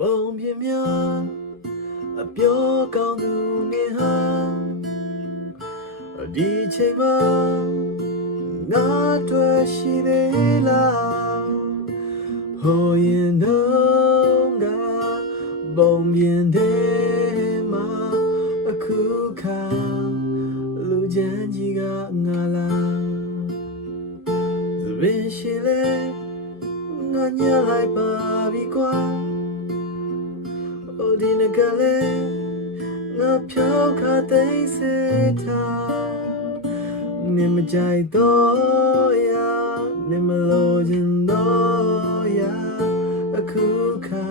ဘုံပြင်းများအပြောကောင်းသူနေဟာဒီချိန်မှာငါတွေ့ရှိသေးလားဟိုရင်တော့ငါဘုံပြင်းတဲ့မှာအခုခါလူချမ်းကြီးကငါလားရင်းရှိလေငါညလိုက်ပါပြီကွာဒီနကလေးငါဖြောက်ခါသိစေထားနေမကြိုက်တော့ရနေမလို့ခြင်းတော့ရအခုခါ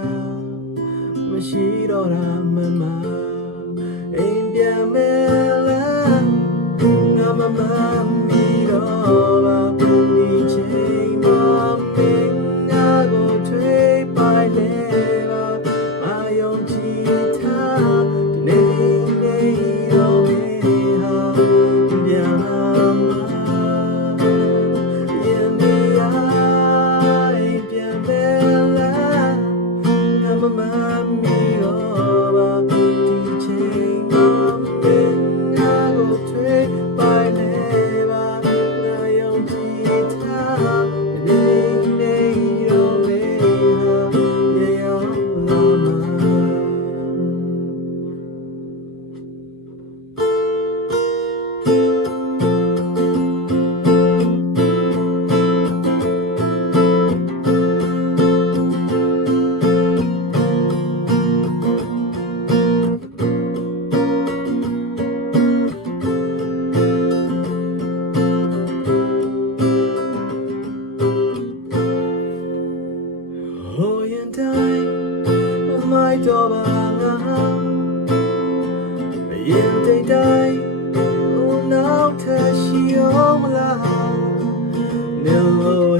မရှိတော့တာမမအိမ်ပြန်မယ်လားငါမမမီတော့ပါဒီချိန်မှာမင်းငါကိုထွေးပိုင်လေမိုက်တော့ပါငါရင်တိတ်တိုင်းဟိုနောက်ထပ်ရှိအောင်မလားနေလို့